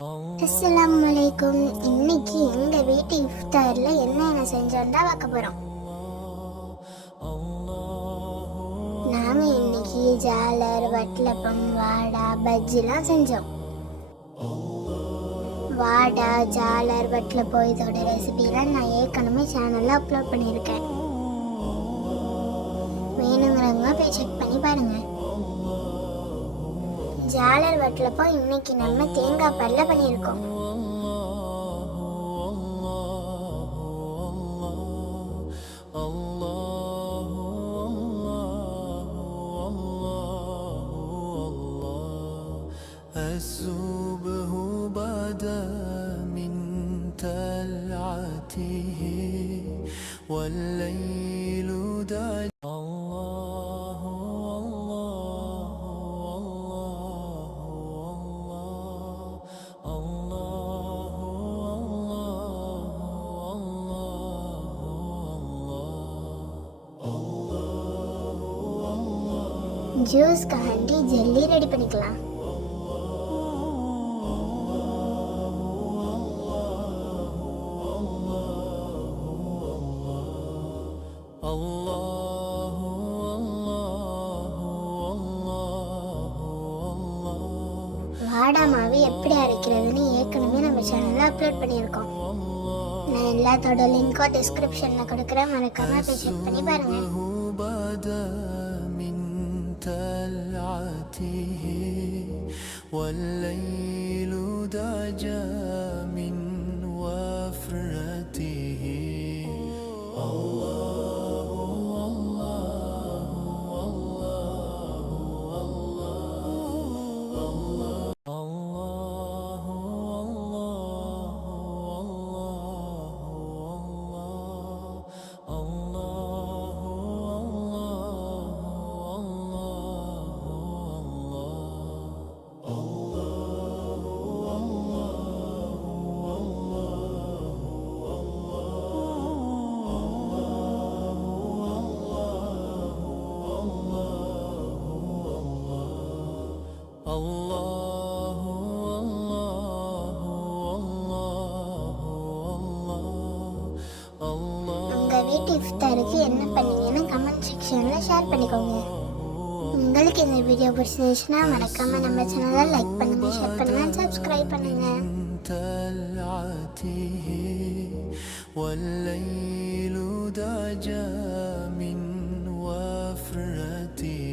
அஸ்ஸலாமு அலைக்கும். இன்னைக்கு எங்கள் வீட்டு இஃப்தாரில் என்னென்ன செஞ்சோன்னா பார்க்க போகிறோம். நாம் இன்னைக்கு ஜாலர், வட்டலப்பம், வாடா, பஜ்ஜிலாம் செஞ்சோம். வாடா, ஜாலர், வட்டலப்பம் இதோட ரெசிபிலாம் நான் ஏற்கனவே சேனலில் அப்லோட் பண்ணியிருக்கேன். வேணுங்கிறவங்க போய் செக் பண்ணி பாருங்கள். ஜாலர் வட்டலப்போ இன்னைக்கு நம்ம தேங்காய் பால்ல பண்ணியிருக்கோம். الصبح بدا من طلعته والليل دجى ஜூஸ்க்காண்டி ஜெல்லி ரெடி பண்ணிக்கலாம். வாடா மாவு எப்படி அரைக்கிறதுன்னு ஏற்கனவே நம்ம சேனலில் அப்லோட் பண்ணியிருக்கோம். நான் எல்லாத்தோட லிங்க்கும் டிஸ்கிரிப்ஷனில் கொடுக்குறேன், மறக்காம போய் செக் பண்ணி பாருங்கள். والليل دجى من وفرته உங்கள் வீட்டு இஃப்தாருக்கு என்ன பண்ணீங்கன்னு கமெண்ட் செக்ஷனில் ஷேர் பண்ணிக்கோங்க. உங்களுக்கு இந்த வீடியோ பிடிச்சிருந்துச்சுன்னா மறக்காம நம்ம சேனலை லைக் பண்ணுங்க, ஷேர் பண்ணுங்க, சப்ஸ்கிரைப் பண்ணுங்க. والليل دجى من وفرته